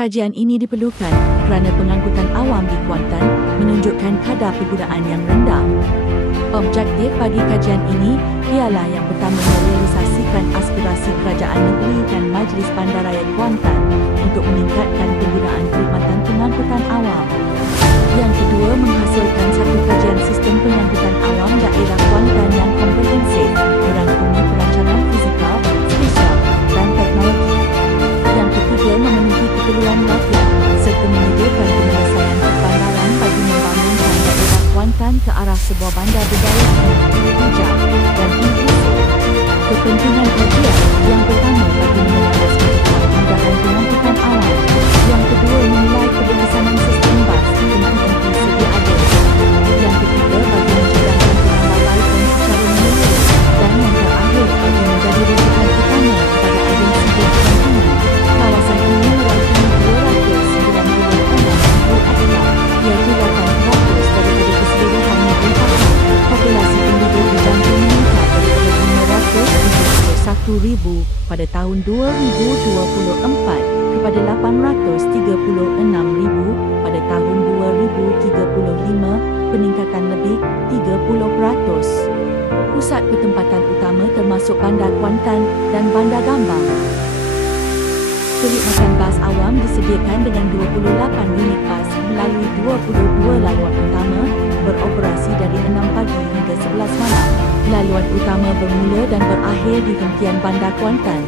Kajian ini diperlukan kerana pengangkutan awam di Kuantan menunjukkan kadar penggunaan yang rendah. Objektif bagi kajian ini ialah yang pertama merealisasikan aspirasi Kerajaan Negeri dan Majlis Bandaraya Kuantan untuk meningkatkan penggunaan perkhidmatan pengangkutan awam. Yang kedua, menghasilkan satu kajian sistem pengangkutan awam daerah Kuantan yang komprehensif, merangkumi perancangan fizikal, spesial dan teknologi. Yang ketiga, memenuhi keperluan rakyat serta menyediakan penyelesaian perbandaran bagi membangunkan daerah Kuantan ke arah sebuah bandar berdaya hijau dan inklusif. Kepentingan kajian yang pertama bagi menjelaskan kemudahan pengangkutan awam. Yang kedua, menilai keberkesanan sistem bas MPNP sedia ada. Yang ketiga, bagi mencadangkan penambahbaikan secara menyeluruh. Dan yang terakhir, bagi menjadi rujukan utama kepada agensi pendidikan tinggi. Kawasan ini merangkumi 296,000 hektar, iaitu 8% daripada keseluruhan negeri Pahang. Populasi penduduk dijangka meningkat daripada 571,000 pada tahun 2024 kepada 836,000 pada tahun 2035, peningkatan lebih 30%. Pusat pertempatan utama termasuk Bandar Kuantan dan Bandar Gambang. Perkhidmatan bas awam disediakan dengan 28 unit bas melalui 22 laluan utama beroperasi dari 6 pagi hingga 11 malam. Laluan utama bermula dan berakhir di hentian Bandar Kuantan.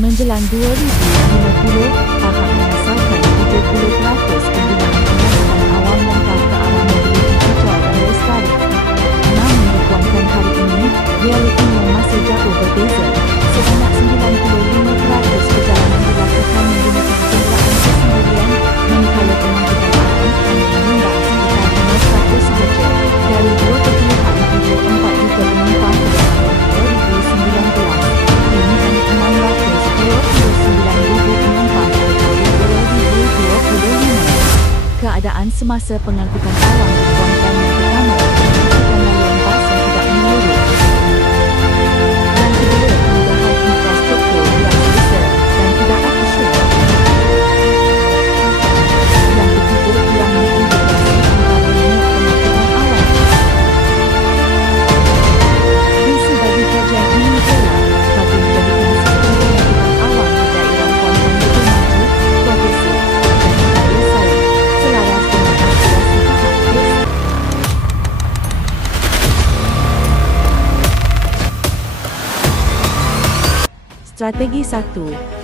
Menjelang 2050, Pahang menasarkan 70% penggunaan pengangkutan awam langkah ke arah mobiliti hijau dan lestari. Namun di Kuantan hari ini, realitinya masih jauh berbeza. Sebanyak 95% perjalanan dilakukan menggunakan kenderaan kesendirian, manakala pengangkutan awam hanya menyumbang sekitar 5% sahaja dari 2.74 juta penumpang pada tahun 2019. Ini hanya 629,000 penumpang pada tahun 2025. Keadaan semasa pengangkutan awam di Kuantan yang pertama, pengangkutan laluan bas yang tidak menyeluruh. Yang kedua, kemudahan infrastruktur yang selesa dan tidak efisien. Yang ketiga, kurangnya integrasi antara unit pengangkutan awam. Visi bagi kajian ini ialah bagi menjadikan sistem pengangkutan awam di daerah Kuantan lebih maju, progresif dan tidak bersaing, selaras dengan aspirasi tahap desa. Strategi 1.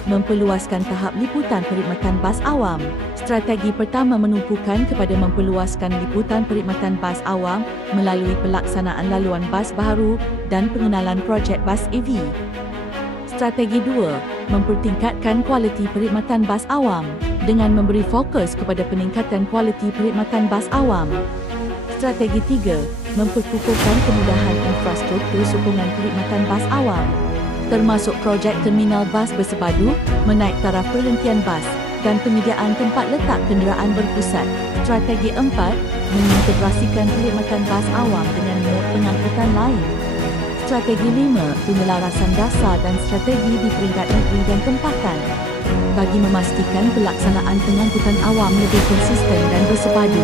Memperluaskan tahap liputan perkhidmatan bas awam. Strategi pertama menumpukan kepada memperluaskan liputan perkhidmatan bas awam melalui pelaksanaan laluan bas baru dan pengenalan projek bas EV. Strategi 2. Mempertingkatkan kualiti perkhidmatan bas awam dengan memberi fokus kepada peningkatan kualiti perkhidmatan bas awam. Strategi 3. Memperkukuhkan kemudahan infrastruktur sokongan perkhidmatan bas awam, termasuk projek terminal bas bersepadu, menaik taraf perhentian bas dan penyediaan tempat letak kenderaan berpusat. Strategi 4. Mengintegrasikan perkhidmatan bas awam dengan mod pengangkutan lain. Strategi 5. Penyelarasan dasar dan strategi di peringkat negeri dan tempatan bagi memastikan pelaksanaan pengangkutan awam lebih konsisten dan bersepadu.